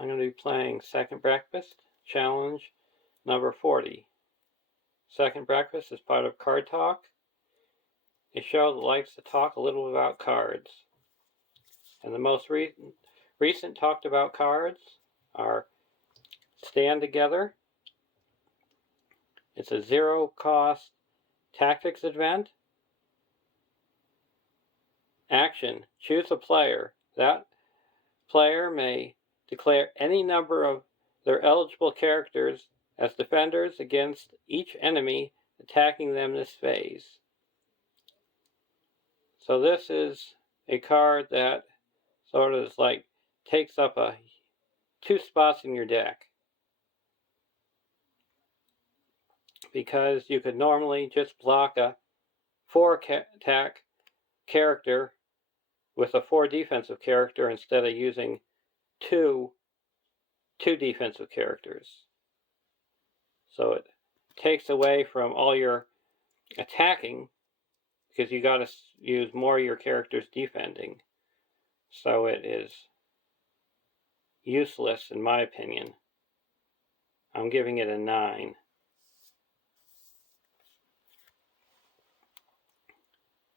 I'm going to be playing Second Breakfast, Challenge number 40. Second Breakfast is part of Card Talk, a show that likes to talk a little about cards. And the most recent talked about cards are Stand Together. It's a zero-cost tactics event. Action. Choose a player. That player may declare any number of their eligible characters as defenders against each enemy attacking them this phase. So this is a card that sort of is like takes up 2 spots in your deck, because you could normally just block a 4 attack character with a 4 defensive character instead of using two defensive characters. So it takes away from all your attacking, because you got to use more of your characters defending. So it is useless in my opinion. I'm giving it a 9.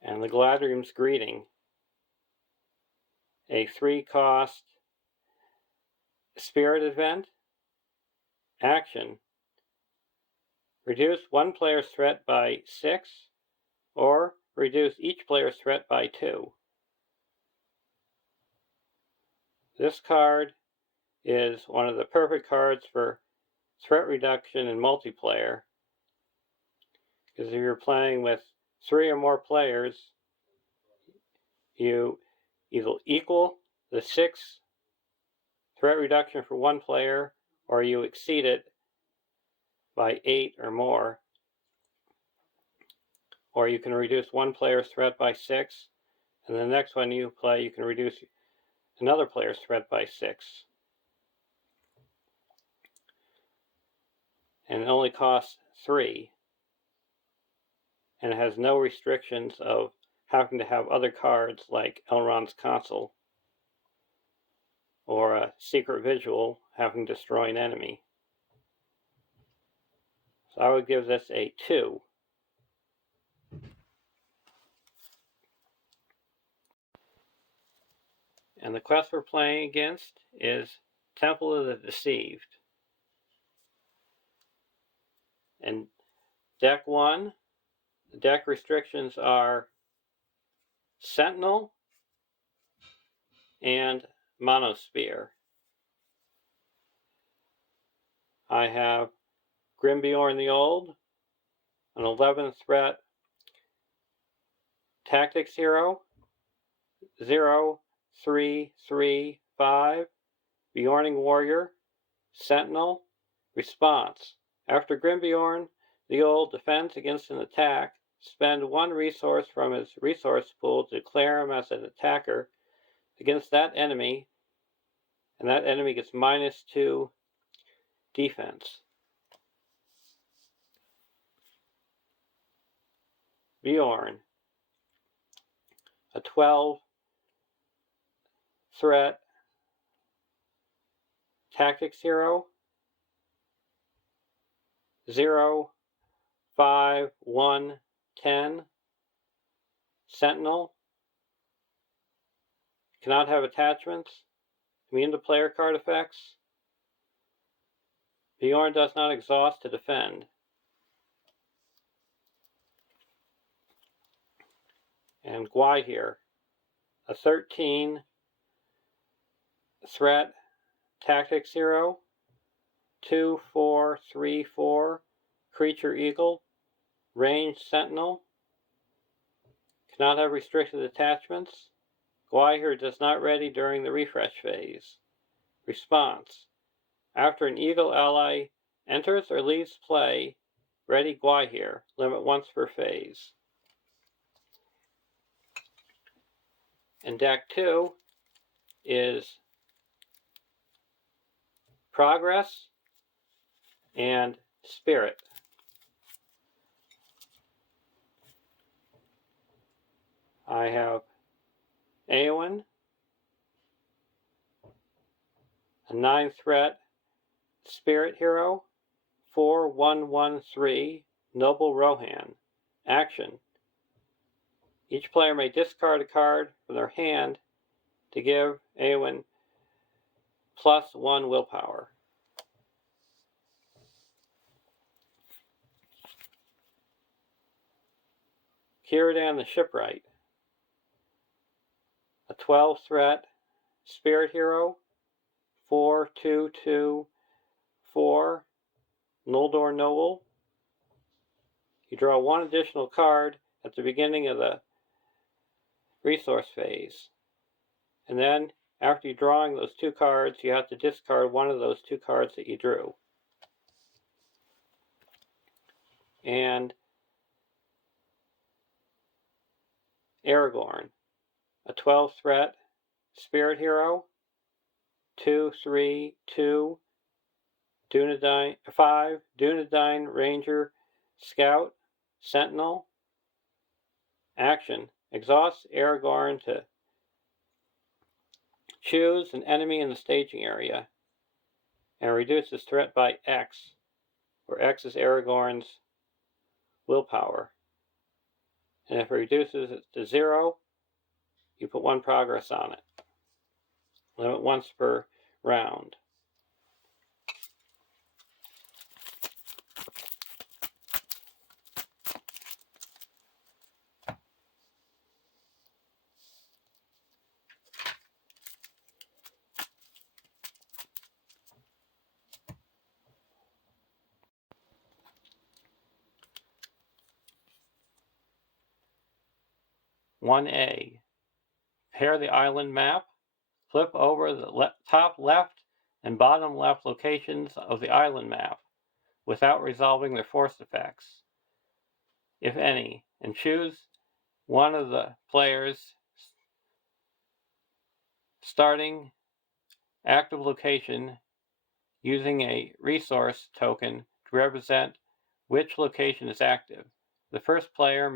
And the Galadhrim's Greeting, a 3-cost spirit event. Action. Reduce one player's threat by 6, or reduce each player's threat by 2. This card is one of the perfect cards for threat reduction in multiplayer, because if you're playing with 3 or more players, you either equal the 6 threat reduction for one player, or you exceed it by 8 or more. Or you can reduce one player's threat by 6, and the next one you play you can reduce another player's threat by 6. And it only costs 3. And it has no restrictions of having to have other cards like Elrond's Consul or a secret visual having to destroy an enemy. So I would give this a 2. And the quest we're playing against is Temple of the Deceived. And deck 1, the deck restrictions are Sentinel and Monospear. I have Grimbeorn the Old, an 11th threat tactics hero, 0/3/3/5, Bjorning Warrior, Sentinel. Response. After Grimbeorn the Old defends against an attack, spend 1 resource from his resource pool to declare him as an attacker against that enemy, and that enemy gets -2 defense. Bjorn, a 12 threat tactics hero, 0/5/1/10, Sentinel. Cannot have attachments. Immune to player card effects. Bjorn does not exhaust to defend. And Gwaihir, a 13 threat tactics hero, 2/4/3/4 creature eagle, ranged sentinel. Cannot have restricted attachments. Gwaihir does not ready during the refresh phase. Response. After an eagle ally enters or leaves play, ready Gwaihir, limit once per phase. And deck 2 is Progress and Spirit. I have Eowyn, a 9-threat spirit hero, 4/1/1/3 Noble Rohan. Action. Each player may discard a card from their hand to give Eowyn +1 willpower. Círdan the Shipwright, a 12-threat spirit hero, 4/2/2/4 Noldor Noble. You draw one additional card at the beginning of the resource phase. And then, after you drawing those 2 cards, you have to discard one of those 2 cards that you drew. And Aragorn, a 12-threat spirit hero, 2/3/2 5 Dunedain Ranger Scout Sentinel. Action. Exhaust Aragorn to choose an enemy in the staging area and reduce its threat by X, where X is Aragorn's willpower. And if it reduces it to 0, you put 1 progress on it. Limit once per round. (1A). Pair the island map. Flip over the top left and bottom left locations of the island map without resolving their force effects, if any, and choose one of the players' starting active location using a resource token to represent which location is active. The first player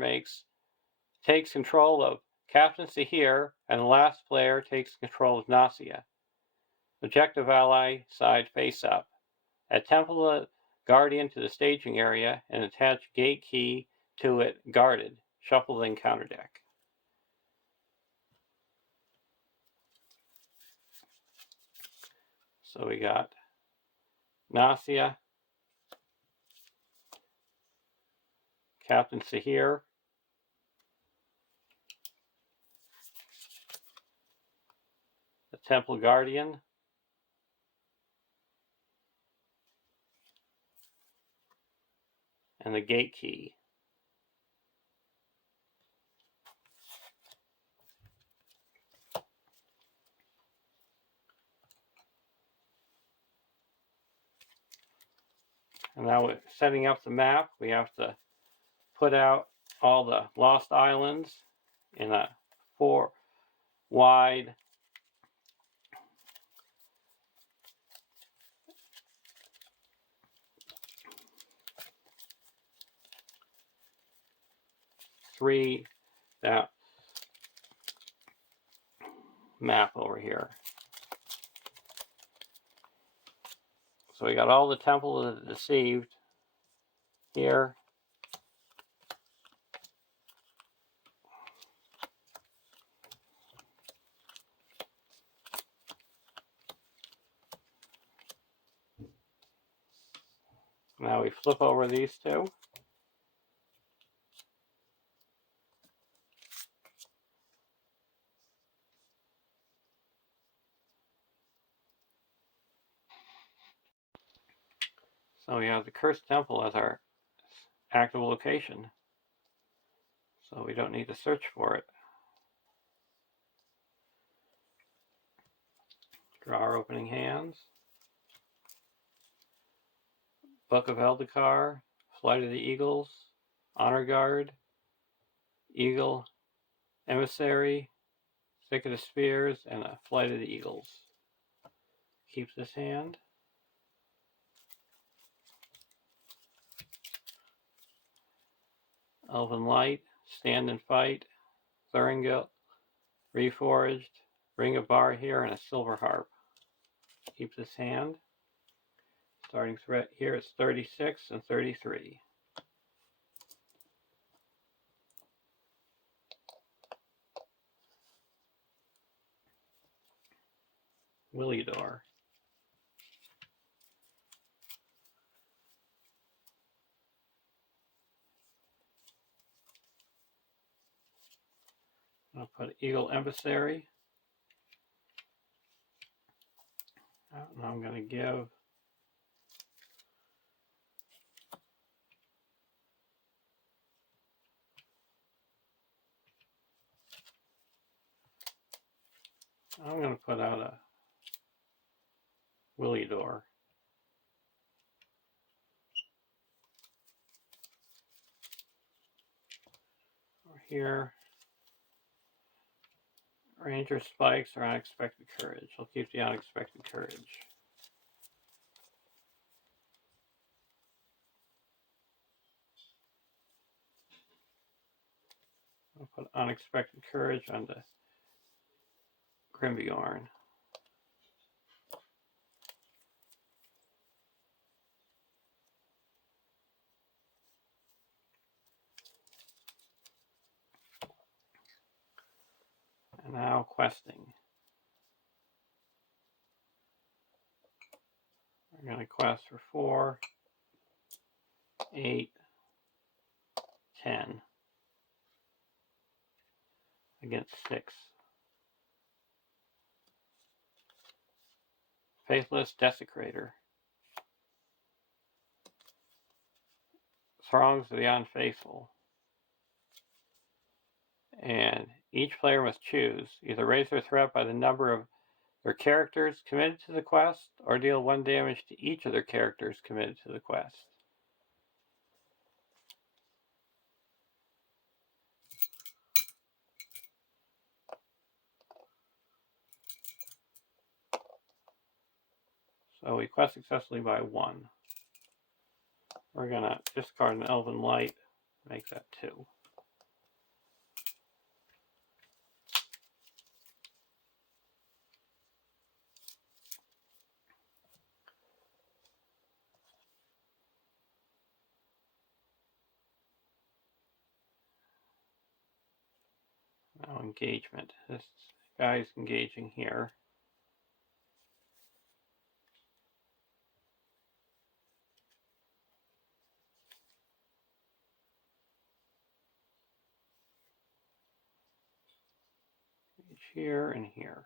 takes control of Captain Sahir, and the last player takes control of Nasia. Objective ally side face up. Add Temple Guardian to the staging area and attach gate key to it guarded. Shuffle then counter deck. So we got Nasia, Captain Sahir, the Temple Guardian, and the gate key. And now with setting up the map, we have to put out all the lost islands in a 4 wide that map over here. So we got all the Temple of the Deceived here. Now we flip over these 2. So we have the Cursed Temple as our active location. So we don't need to search for it. Draw our opening hands. Book of Eldacar, Flight of the Eagles, Honor Guard, Eagle Emissary, Thicket of Spears, and a Flight of the Eagles. Keep this hand. Elven Light, Stand and Fight, Thuringil, Reforged, Ring of Bar here, and a Silver Harp. keep this hand. Starting threat here is 36 and 33. LOTR. I'll put Eagle Emissary. And I'm going to give I'm going to put out a LOTR. Here, Ranger Spikes or Unexpected Courage. I'll keep the Unexpected Courage. I'll put Unexpected Courage on the Grimbjorn. And now questing. We're going to quest for 4, 8, 10 against 6. Faithless Desecrator. Throngs of the Unfaithful. And each player must choose either raise their threat by the number of their characters committed to the quest, or deal 1 damage to each of their characters committed to the quest. So we quest successfully by 1. We're going to discard an Elven Light, make that 2. Now engagement. This guy's engaging here. Here and here.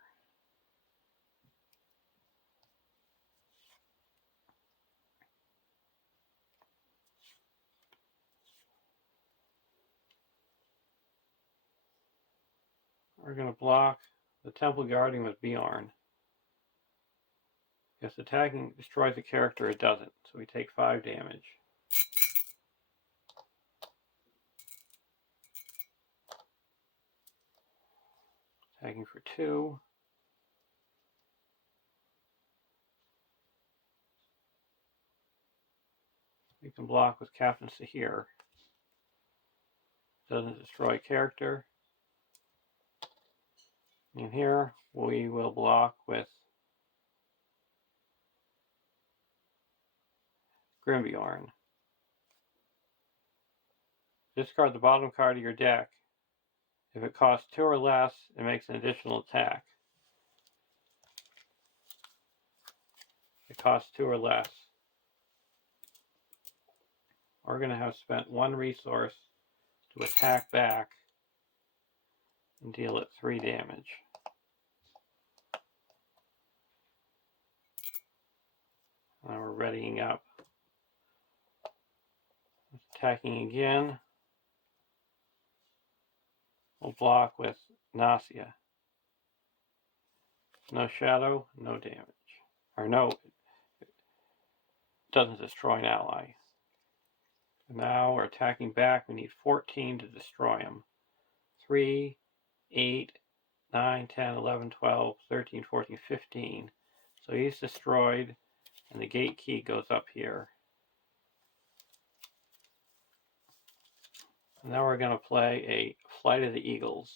We're going to block the Temple Guardian with Bjorn. If attacking destroys a character, it doesn't. So we take 5 damage. Attacking for 2. We can block with Captain Sahir. Doesn't destroy character. And here we will block with Grimbjorn. Discard the bottom card of your deck. If it costs 2 or less, it makes an additional attack. It costs 2 or less. We're going to have spent 1 resource to attack back and deal it 3 damage. Now we're readying up. Attacking again. We'll block with Nausea. No shadow, no damage. Or no, it doesn't destroy an ally. Now we're attacking back. We need 14 to destroy him. 3, 8, 9, 10, 11, 12, 13, 14, 15. So he's destroyed, and the gate key goes up here. And now we're going to play a Flight of the Eagles.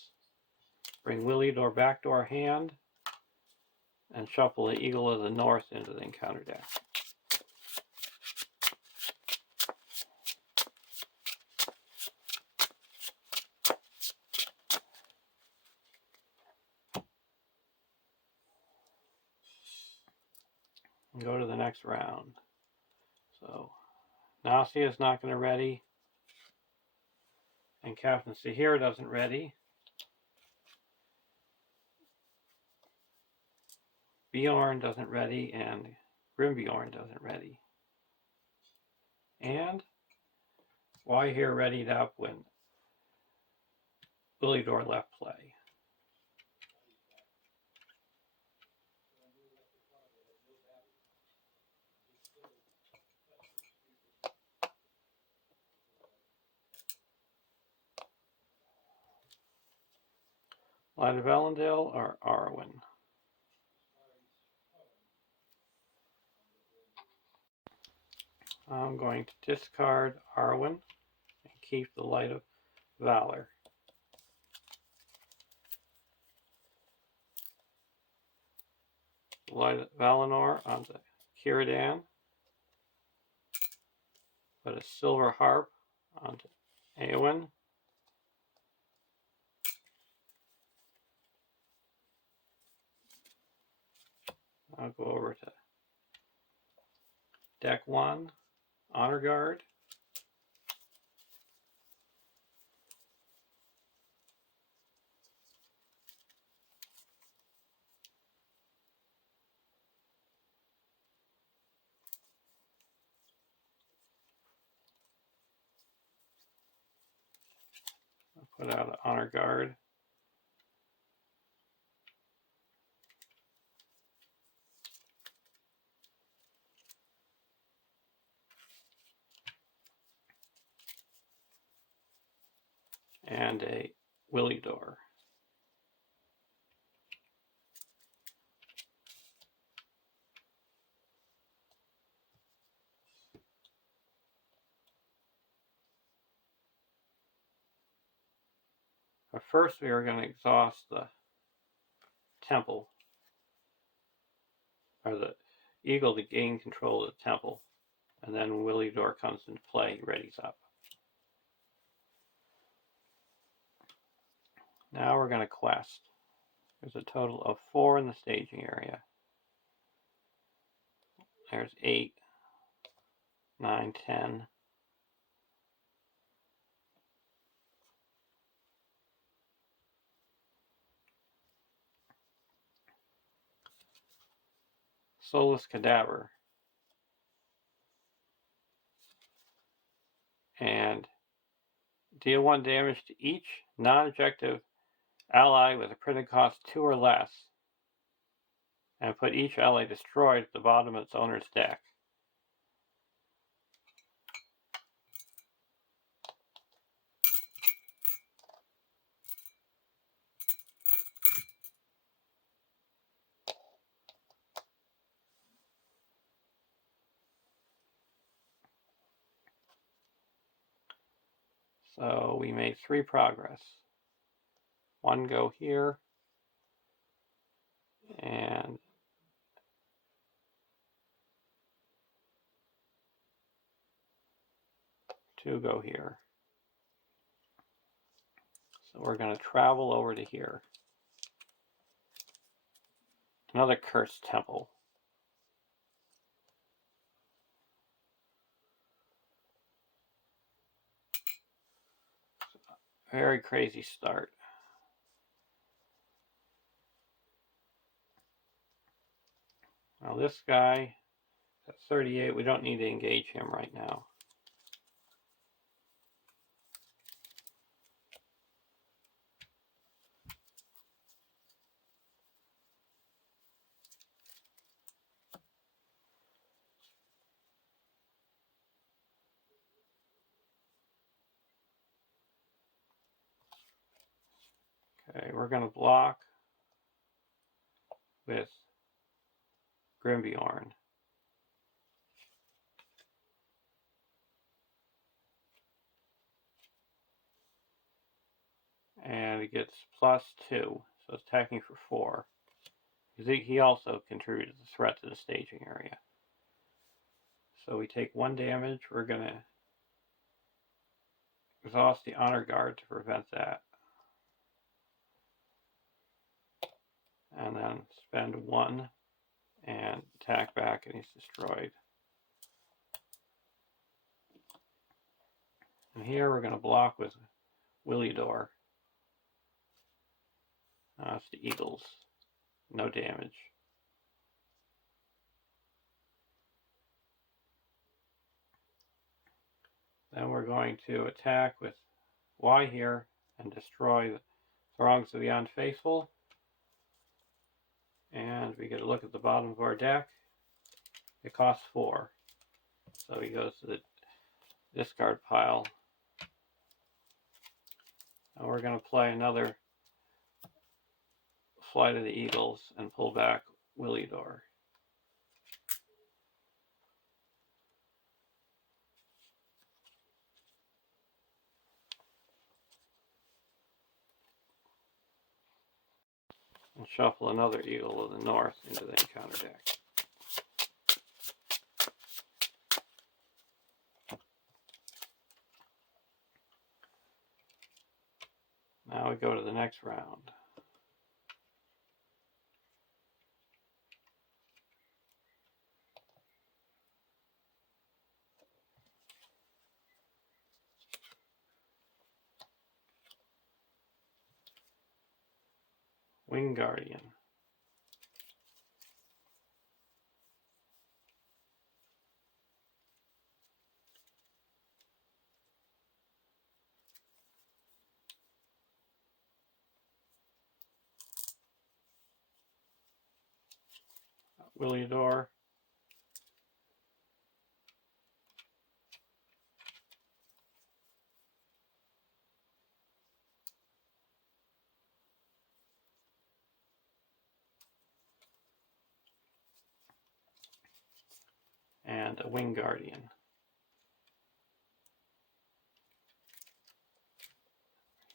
Bring LOTR back to our hand. and shuffle the Eagle of the North into the encounter deck. And go to the next round. So Nausea is not going to ready, and Captain Sahir doesn't ready. Bjorn doesn't ready, and Grimbjorn doesn't ready. And why here readied up when Willidor left play? Light of Elendil or Arwen? I'm going to discard Arwen and keep the Light of Valor. Light of Valinor onto Círdan. Put a Silver Harp onto Éowyn. I'll go over to deck 1, Honor Guard. I'll put out an Honor Guard. And a Willidor. But first we are going to exhaust the temple, or the Eagle, to gain control of the temple. And then when Willidor comes into play, he readies up. Now we're going to quest. There's a total of 4 in the staging area. There's 8, 9, 10. Soulless Cadaver. And deal 1 damage to each non-objective ally with a printed cost 2 or less, and put each ally destroyed at the bottom of its owner's deck. So we made 3 progress. 1 go here, and 2 go here. So we're going to travel over to here. Another cursed temple. Very crazy start. Now this guy at 38, we don't need to engage him right now. Okay, we're going to block with Grimbjorn. And it gets +2, so it's attacking for 4. he also contributed the threat to the staging area. So we take 1 damage. We're going to exhaust the honor guard to prevent that. And then spend 1 and attack back, and he's destroyed. And here we're going to block with LOTR. It's the Eagles. No damage. Then we're going to attack with Y here and destroy the Throngs of the Unfaithful. And we get a look at the bottom of our deck. It costs 4. So he goes to the discard pile. And we're going to play another Flight of the Eagles and pull back LOTR. And shuffle another Eagle of the North into the encounter deck. Now we go to the next round. Wing Guardian. LOTR. And a Wing Guardian.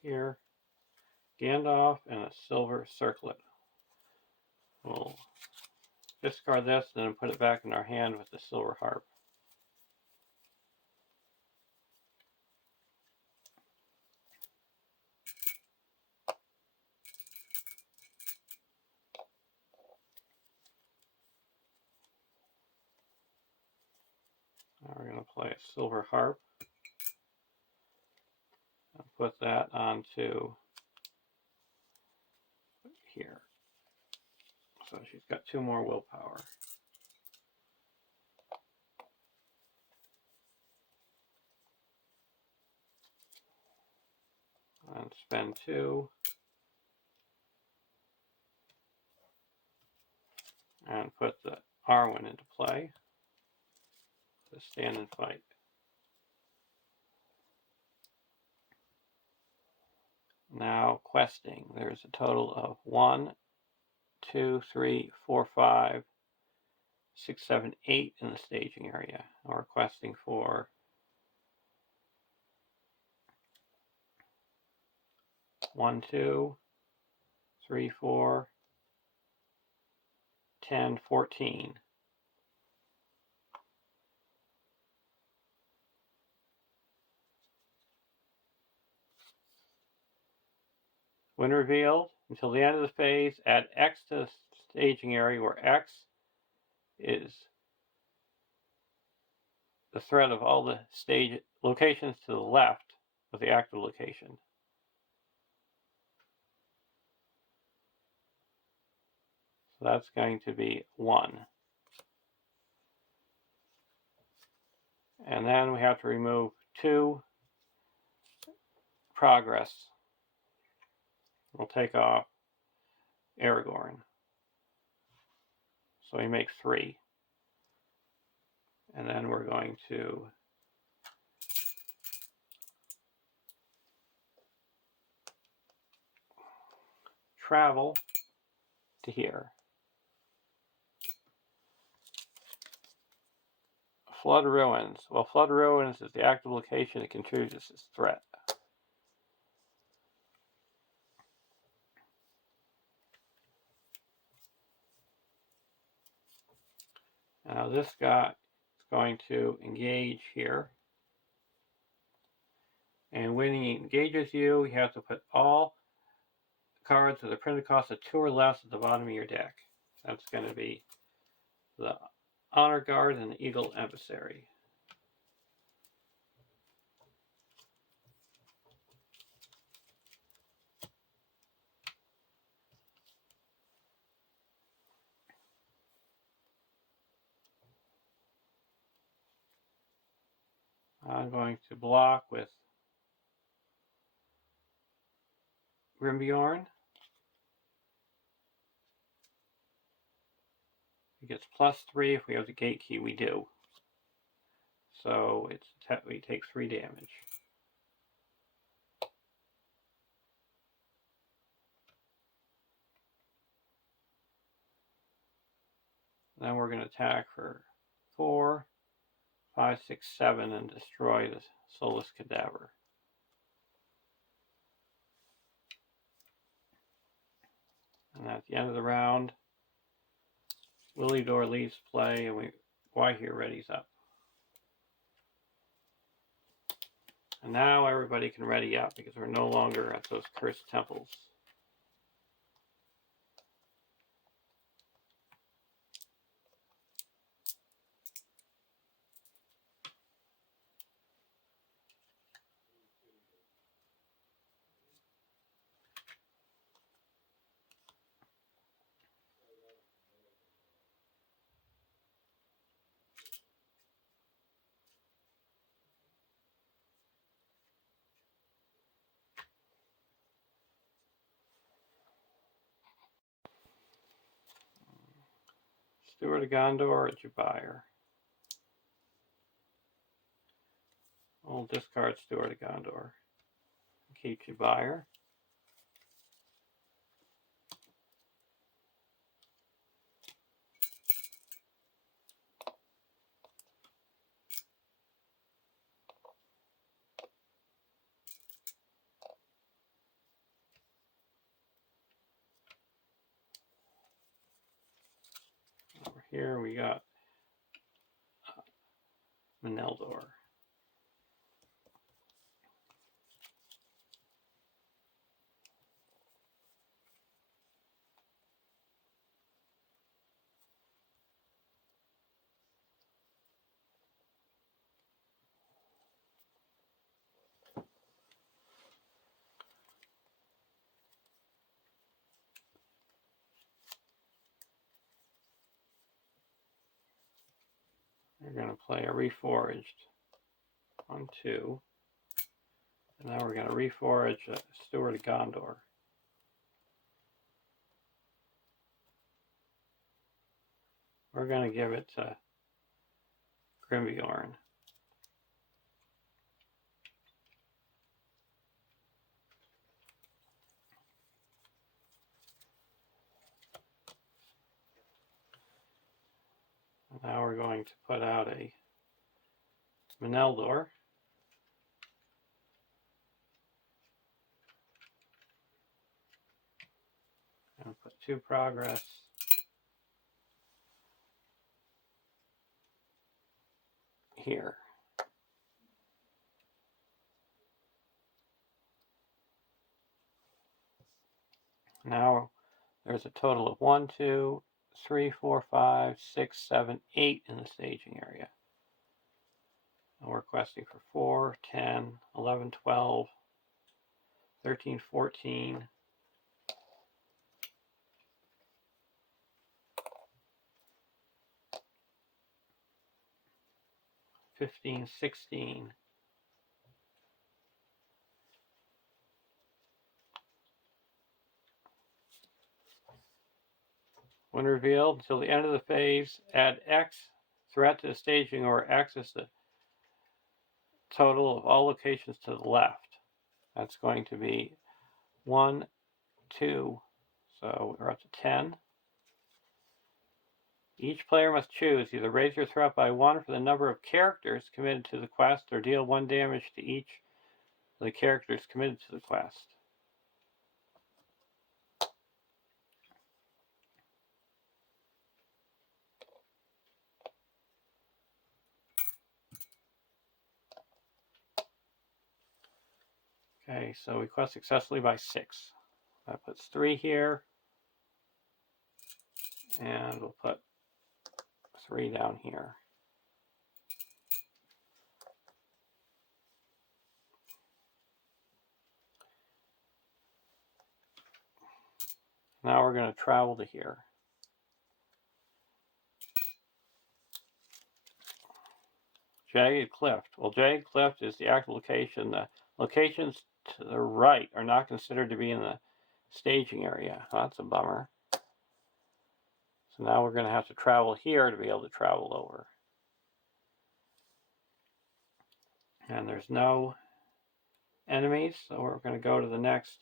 Here, Gandalf and a silver circlet. We'll discard this and then put it back in our hand with the silver harp. Now we're going to play a silver harp and put that onto here. So she's got 2 more willpower. And spend 2. And put the Arwen into play to stand and fight. Now questing. There's a total of 1, 2, 3, 4, 5, 6, 7, 8 in the staging area. And we're questing for 1, 2, 3, 4, 10, 14. When revealed, until the end of the phase, add X to the staging area where X is the threat of all the stage locations to the left of the active location. So that's going to be 1. And then we have to remove 2 progress. We'll take off Aragorn. So we make 3. And then we're going to travel to here. Flood Ruins. Well, Flood Ruins is the active location that contributes to this threat. Now this guy is going to engage here. And when he engages you, you have to put all cards with a printed cost of 2 or less at the bottom of your deck. That's going to be the Honor Guard and the Eagle Emissary. I'm going to block with Grimbjorn. He gets +3 if we have the gate key. We do. So we take 3 damage. Then we're going to attack for 4, 5, 6, 7 and destroy the Soulless Cadaver. And at the end of the round, Willydor leaves play and Wahir readies up. And now everybody can ready up because we're no longer at those cursed temples. Steward of Gondor or Jabir? We'll discard Steward of Gondor. Keep Jabir. Over here we got Meneldor. We're going to play a Reforged on 2. And now we're going to Reforge a Steward of Gondor. We're going to give it to Grimbjorn. Now we're going to put out a Meneldor. And put 2 progress here. Now there's a total of 1, 2, 3, 4, 5, 6, 7, 8 in the staging area. And we're questing for 4, 10, 11, 12, 13, 14, 15, 16. When revealed, until the end of the phase, add X threat to the staging or X is the total of all locations to the left. That's going to be 1, 2, so we're up to 10. Each player must choose either raise your threat by 1 for the number of characters committed to the quest or deal 1 damage to each of the characters committed to the quest. Okay, so we quest successfully by 6. That puts 3 here. And we'll put 3 down here. Now we're going to travel to here. Jagged Cliff. Well, Jagged Cliff is the active location. The locations to the right are not considered to be in the staging area. Well, that's a bummer. So now we're going to have to travel here to be able to travel over. And there's no enemies, so we're going to go to the next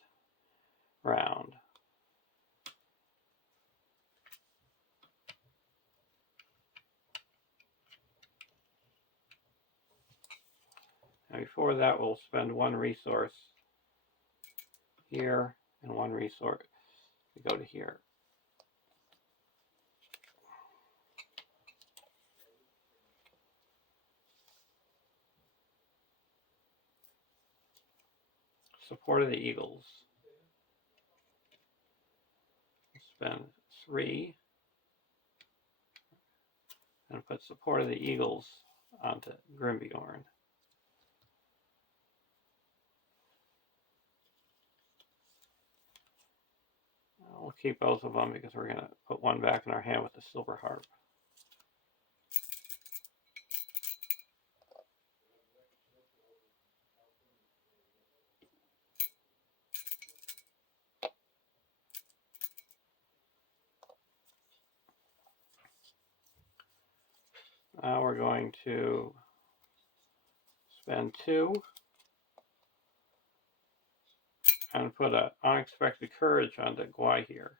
round. And before that, we'll spend 1 resource here and 1 resource to go to here. Support of the Eagles. Spend 3 and put Support of the Eagles onto Grimbjorn. We'll keep both of them because we're going to put 1 back in our hand with the Silver Harp. Now we're going to spend 2 and put an Unexpected Courage onto Gwai here.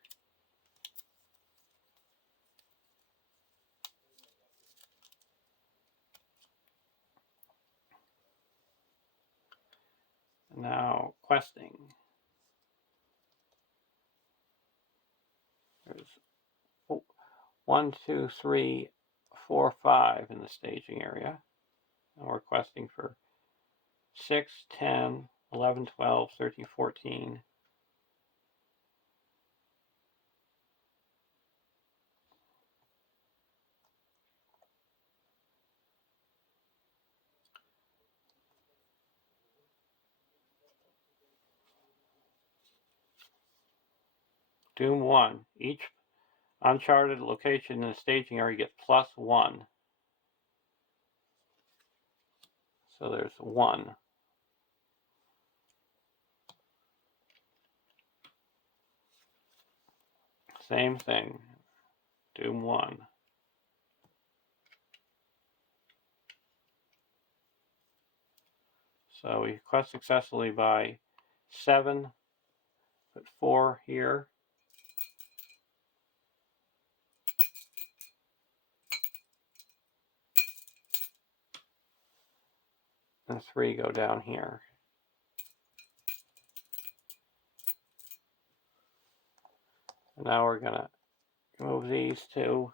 Now questing. There's 1, 2, 3, 4, 5 in the staging area. And we're questing for 6, 10, 11, 12, 13, 14. Doom 1. Each uncharted location in the staging area gets +1. So there's 1. Same thing. Doom 1. So we quest successfully by 7. Put 4 here. And 3 go down here. And now we're going to move these 2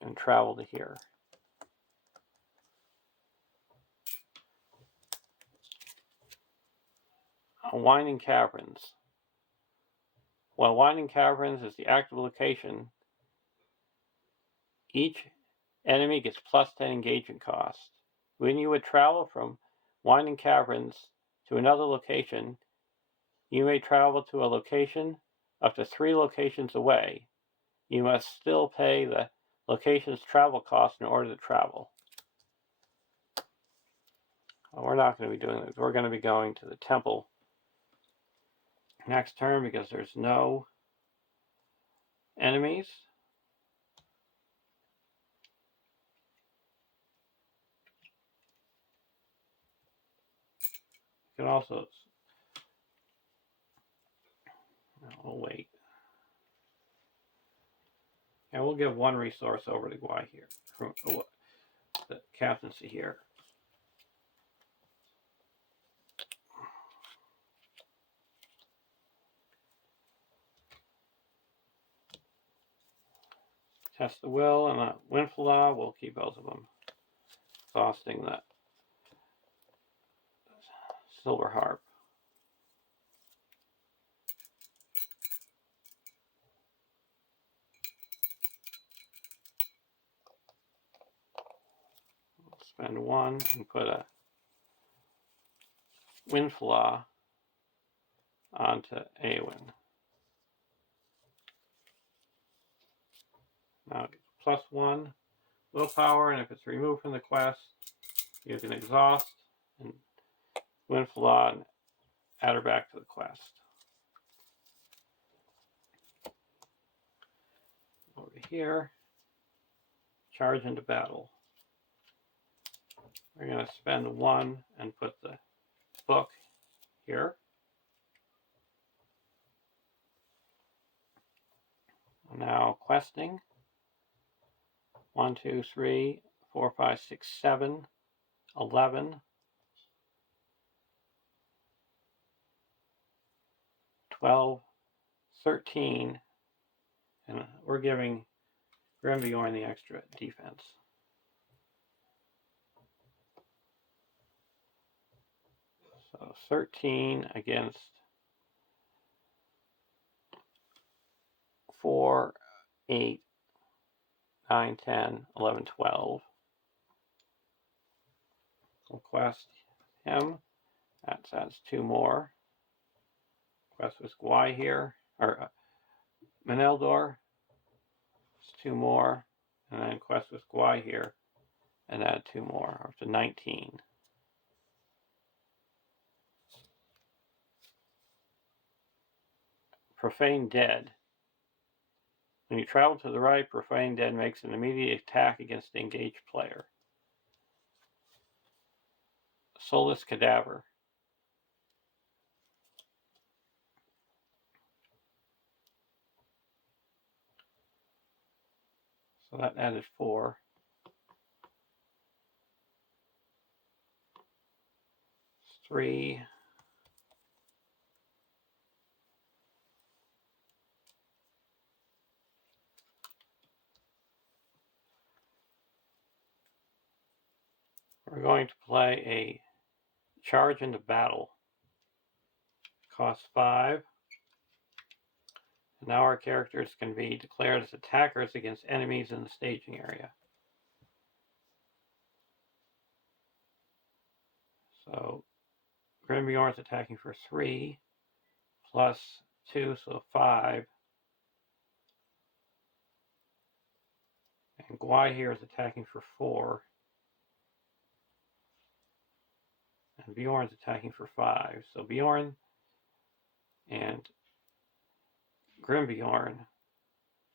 and travel to here. Winding Caverns. While Winding Caverns is the active location, each enemy gets +10 engagement cost. When you would travel from Winding Caverns to another location, you may travel to a location up to 3 locations away. You must still pay the location's travel cost in order to travel. Well, we're not going to be doing this. We're going to be going to the temple next turn because there's no enemies. You can also, we'll wait. And we'll give 1 resource over to Gwai here, from the captaincy here. Test the Will and a Windflaw, we'll keep both of them. Exhausting that Silver Harp. Spend 1 and put a Windflaw onto Awen. Now it gets +1 willpower, and if it's removed from the quest, you can exhaust and Windflaw and add her back to the quest. Over here, charge into battle. We're going to spend 1 and put the book here. Now questing. 1, 2, 3, 4, 5, 6, 7, 11, 12, 13, and we're giving Grimbjorn the extra defense. So 13 against 4, 8, 9, 10, 11, 12. We'll quest him. That adds 2 more. Quest with Gwai here, or Meneldor. It's 2 more. And then quest with Gwai here, and add 2 more, up to 19. Profane Dead. When you travel to the right, Profane Dead makes an immediate attack against the engaged player. Soulless Cadaver. So that added 4. 3. We're going to play a Charge into Battle. Costs 5. And now our characters can be declared as attackers against enemies in the staging area. So Grimbjorn's attacking for 3, plus 2, so 5. And Gwai here is attacking for 4. And Bjorn's attacking for 5. So Bjorn and Grimbjorn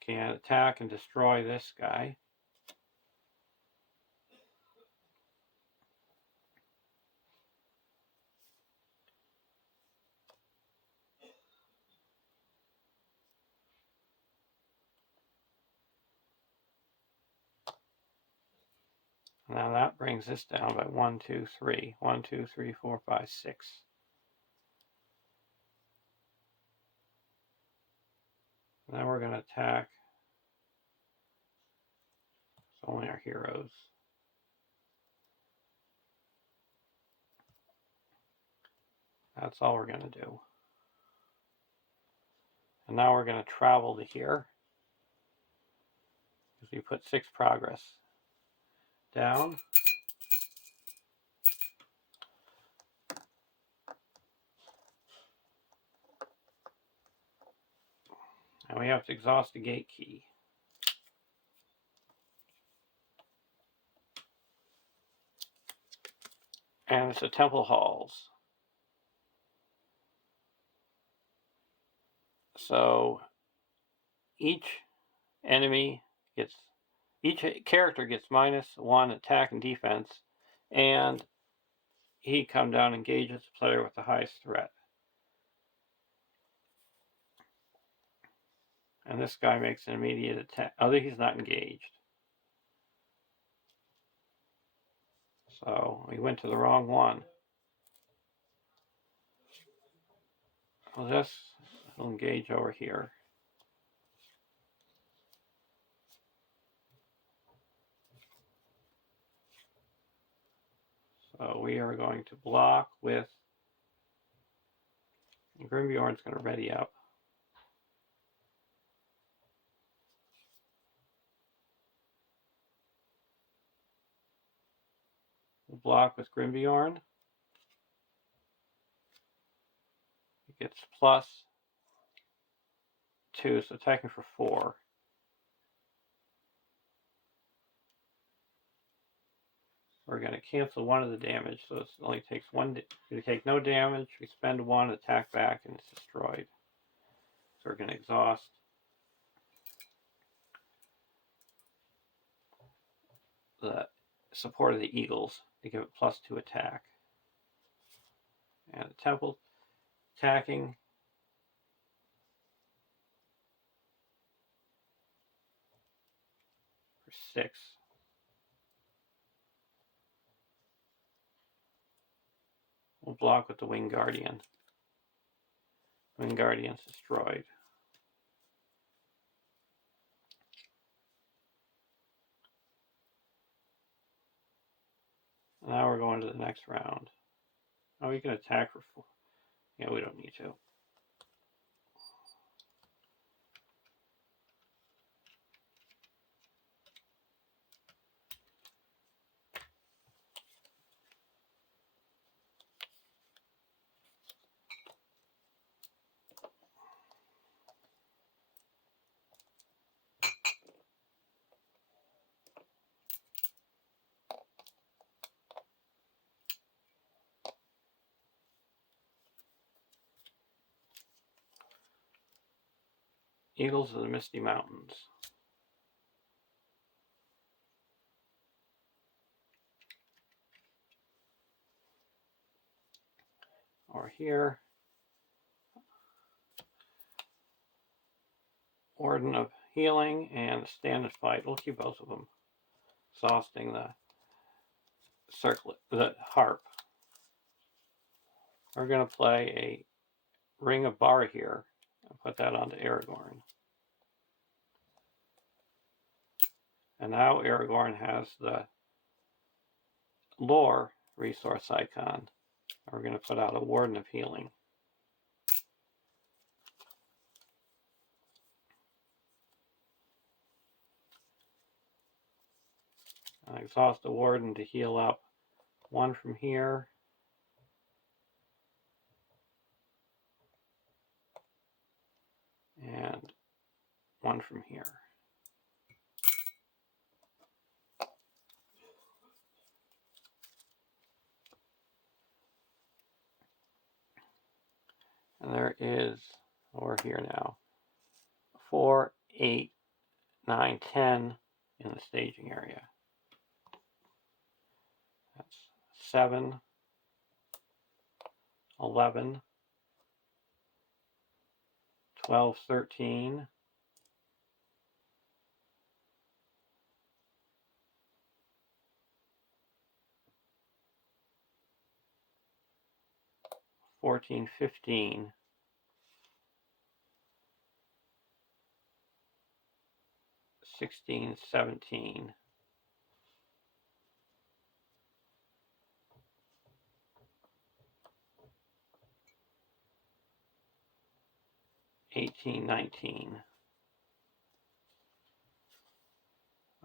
can attack and destroy this guy. Now that brings this down by 1, 2, 3. 1, 2, 3, 4, 5, 6. Now we're going to attack. It's only our heroes. That's all we're going to do. And now we're going to travel to here. Because we put 6 progress down. And we have to exhaust the gate key. And it's the temple halls. So each character gets -1 attack and defense, and he come down and engages the player with the highest threat. And this guy makes an immediate attack. Oh, he's not engaged. So we went to the wrong one. Well, this will engage over here. So we are going to block with And Grimbjorn's going to ready up. We'll block with Grimbjorn. It gets +2, so attacking for 4. We're going to cancel 1 of the damage, so it only takes 1. We take no damage, we spend 1, attack back, and it's destroyed. So we're going to exhaust. The support of the Eagles to give it +2 attack. And the Temple attacking. For 6. We'll block with the Winged Guardian. Winged Guardian's destroyed. Now we're going to the next round. Oh, we can attack for 4. Yeah, we don't need to. Eagles of the Misty Mountains. Or here. Warden of Healing and Stand and Fight. We'll keep both of them. Exhausting the circlet, the harp. We're going to play a Ring of Barahir and put that onto Aragorn. And now Aragorn has the lore resource icon. We're going to put out a Warden of Healing. And exhaust the Warden to heal up 1 from here. And 1 from here. And there is, we're here now, 4, 8, 9, 10 in the staging area. That's 7, 11, 12, 13, 14, 15, 16, 17, 18, 19.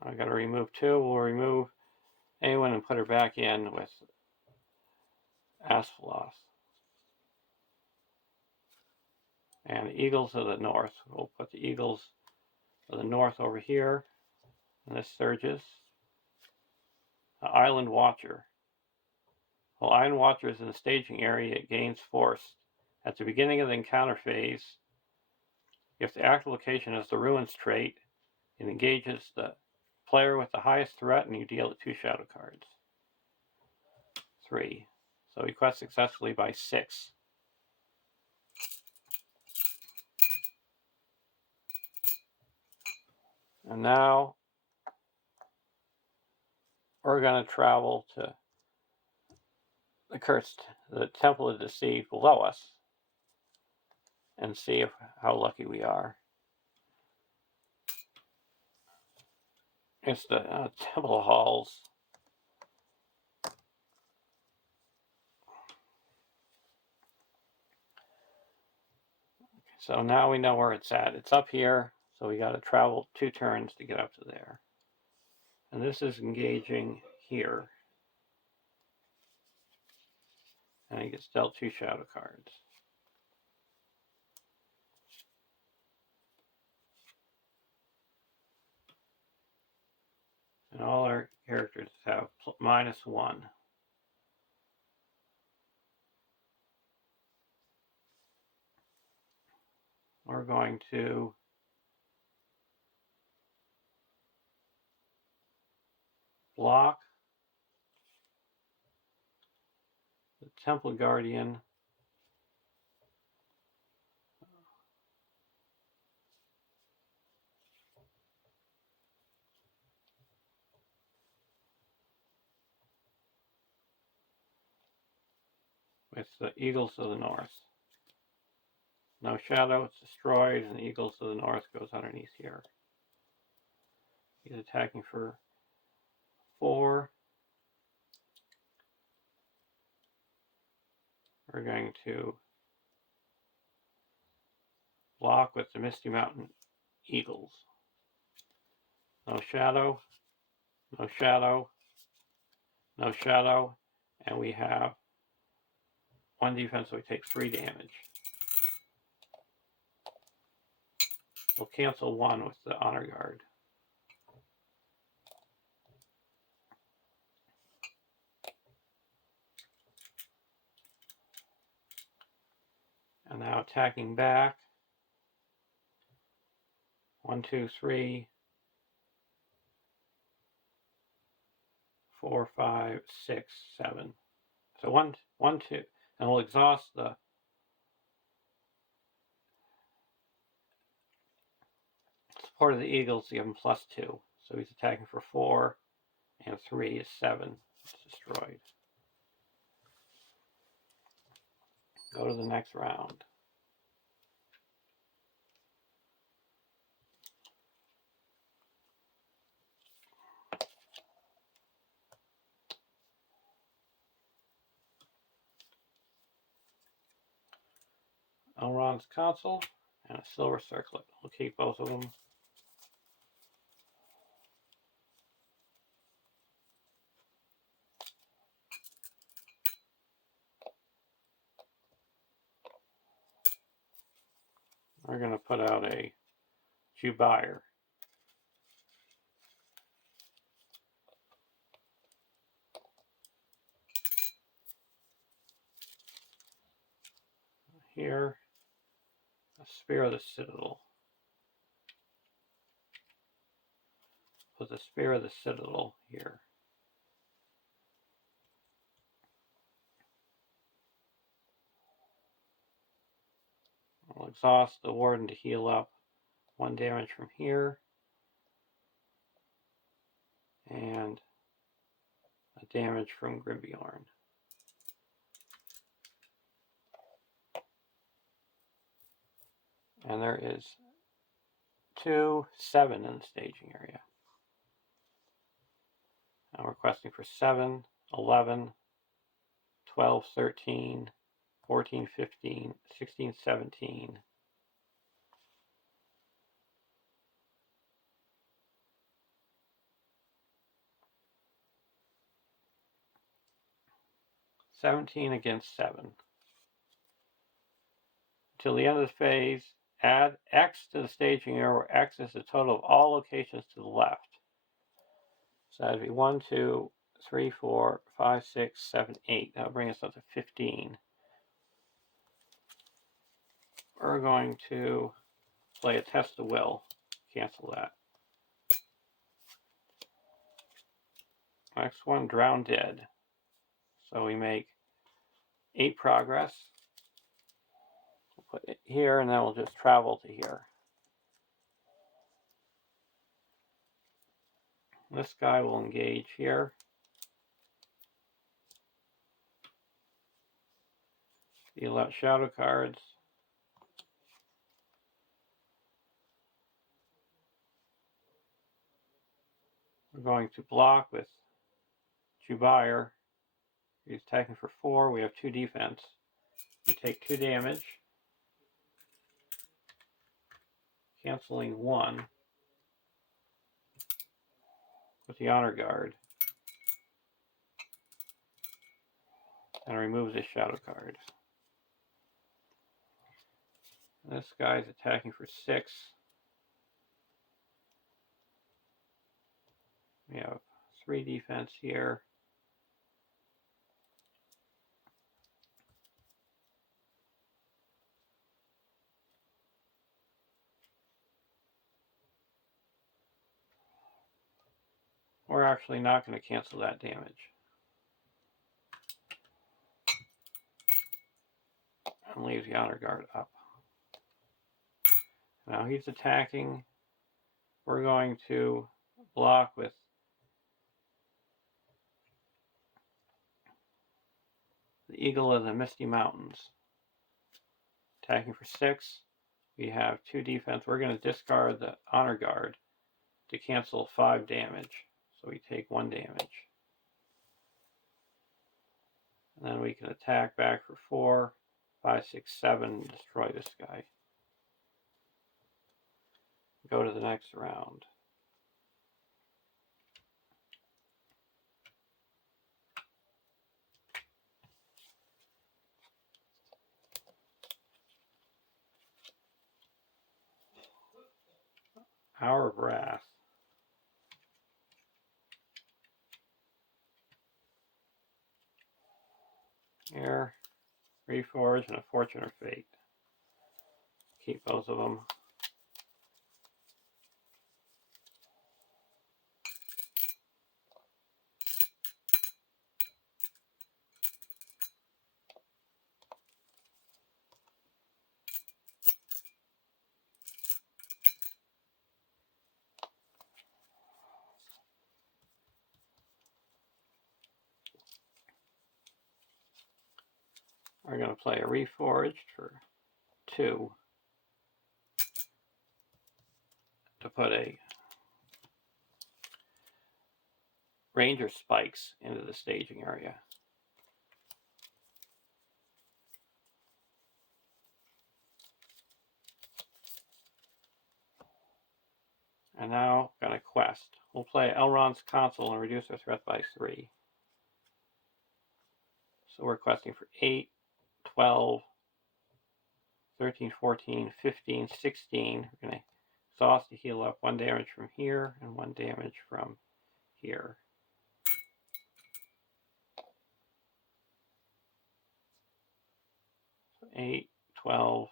I got to remove 2. We'll remove Eowyn and put her back in with Asphalos. And the Eagles of the North. We'll put the Eagles of the North over here. And this surges. The Island Watcher. While Island Watcher is in the staging area, it gains force. At the beginning of the encounter phase, if the active location has the Ruins trait, it engages the player with the highest threat and you deal it 2 shadow cards. 3. So we quest successfully by 6. And now we're going to travel to the Temple of Deceit below us and see how lucky we are. It's the Temple Halls. So now we know where it's at. It's up here, so we got to travel 2 turns to get up to there. And this is engaging here. And he gets dealt 2 shadow cards. And all our characters have -1. We're going to block the Temple Guardian with the Eagles of the North. No shadow, it's destroyed, and the Eagles of the North goes underneath here. He's attacking for 4. We're going to block with the Misty Mountain Eagles. No shadow, no shadow, no shadow, and we have 1 defense, so we take 3 damage. We'll cancel 1 with the Honor Guard. And now attacking back. 1, 2, 3, 4, 5, 6, 7. So 1, 2, and we'll exhaust the support of the Eagles to give him +2. So he's attacking for 4, and 3 is 7. It's destroyed. Go to the next round. Elrond's console and a silver circlet. We'll keep both of them. We're going to put out a Jubier. Here, a Spear of the Citadel. Put the Spear of the Citadel here. We'll exhaust the Warden to heal up 1 damage from here. And a damage from Grimbjorn. And there is 2, 7 in the staging area. I'm requesting for 7, 11, 12, 13, 14, 15, 16, 17. $17 against 7. Until the end of the phase, add X to the staging area where X is the total of all locations to the left. So that'd be 1, 2, 3, 4, 5, 6, 7, 8. That'll bring us up to 15. We're going to play a Test of Will. Cancel that. Next one, Drown Dead. So we make 8 progress. We'll put it here, and then we'll just travel to here. This guy will engage here. Deal out shadow cards. We're going to block with Jubier. He's attacking for 4. We have 2 defense. We take 2 damage. canceling 1 with the honor guard, and removes his shadow card. And this guy's attacking for 6. We have 3 defense here. We're actually not going to cancel that damage. And leaves the honor guard up. Now he's attacking. We're going to block with the Eagle of the Misty Mountains. Attacking for 6. We have 2 defense. We're going to discard the honor guard to cancel 5 damage. So we take 1 damage. And then we can attack back for 4, 5, 6, 7, and destroy this guy. Go to the next round. Hour of Wrath. Here, Reforge, and a Fortune or Fate. Keep both of them. We're going to play a Reforged for 2 to put a Ranger Spikes into the staging area. And now, got a quest. We'll play Elrond's Console and reduce our threat by 3. So we're questing for 8, 12, 13, 14, 15, 16. We're going to exhaust to heal up 1 damage from here and 1 damage from here. So 8, 12,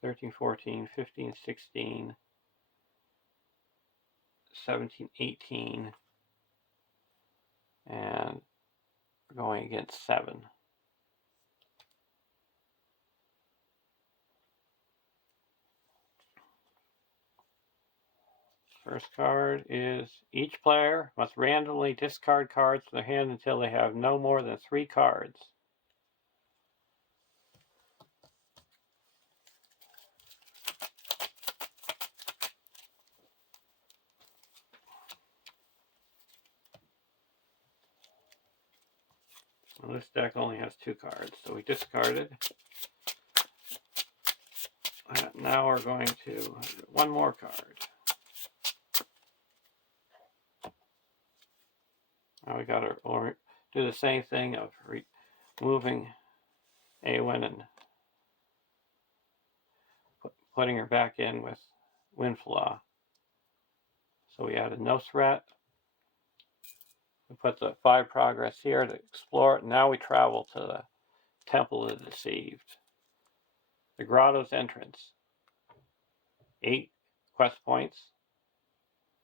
13, 14, 15, 16, 17, 18, and we're going against 7. First card is each player must randomly discard cards from their hand until they have no more than 3 cards. Well, this deck only has 2 cards, so we discarded. Now we're going to 1 more card. Now we got to do the same thing of removing Awen and putting her back in with Windflaw. So we added no threat. We put the 5 progress here to explore it. Now we travel to the Temple of the Deceived. The Grotto's entrance. 8 quest points.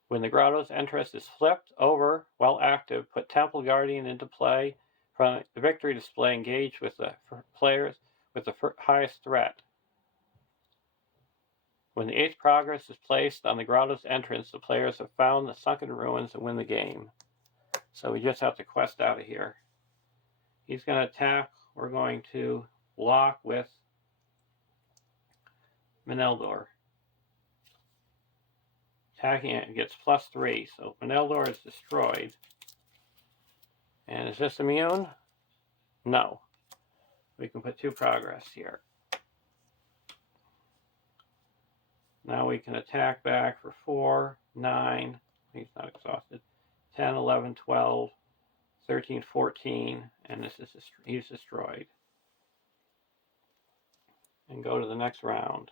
When the Grotto's entrance is flipped over while active, put Temple Guardian into play. From the victory display, engage with the players with the highest threat. When the 8th progress is placed on the Grotto's entrance, the players have found the sunken ruins and win the game. So we just have to quest out of here. He's going to attack. We're going to block with Meneldor. Attacking it gets +3, so Meneldor is destroyed. And is this immune? No. We can put 2 progress here. Now we can attack back for 4, 9, he's not exhausted, 10, 11, 12, 13, 14, and he's destroyed. And go to the next round.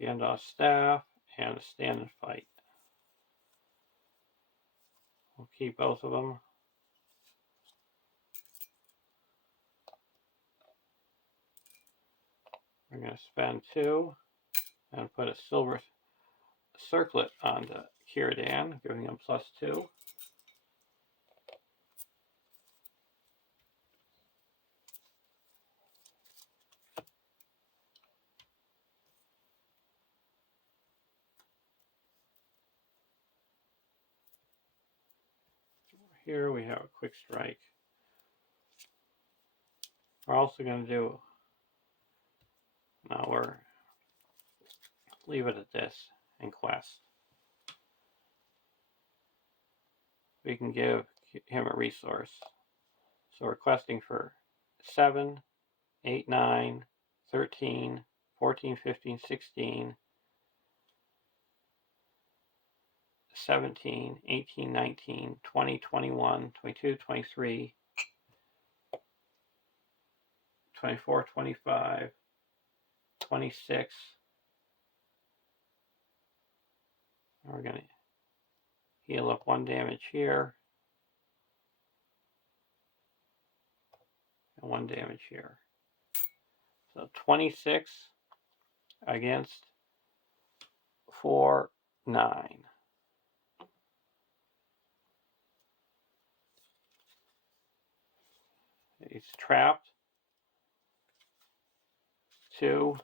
Gandalf's staff and a stand and fight. We'll keep both of them. We're going to spend 2 and put a silver circlet onto Círdan, giving him +2. Here we have a quick strike. We're also going to do, now we're, leave it at this in quest. We can give him a resource. So we're questing for 7, 8, 9, 13, 14, 15, 16, 17, 18, 19, 20, 21, 22, 23, 24, 25, 26. And we're going to heal up 1 damage here. And 1 damage here. So 26 against 4, 9. He's trapped. 2.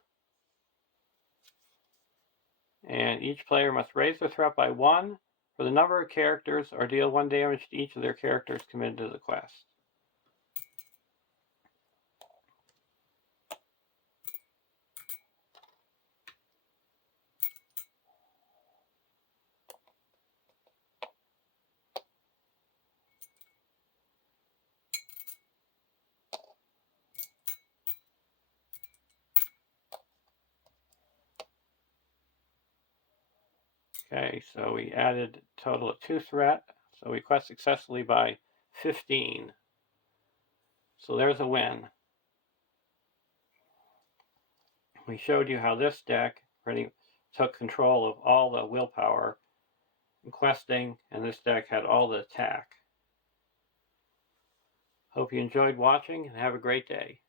And each player must raise their threat by 1 for the number of characters or deal 1 damage to each of their characters committed to the quest. Okay, so we added a total of 2 threat. So we quest successfully by 15. So there's a win. We showed you how this deck really took control of all the willpower and questing, and this deck had all the attack. Hope you enjoyed watching and have a great day.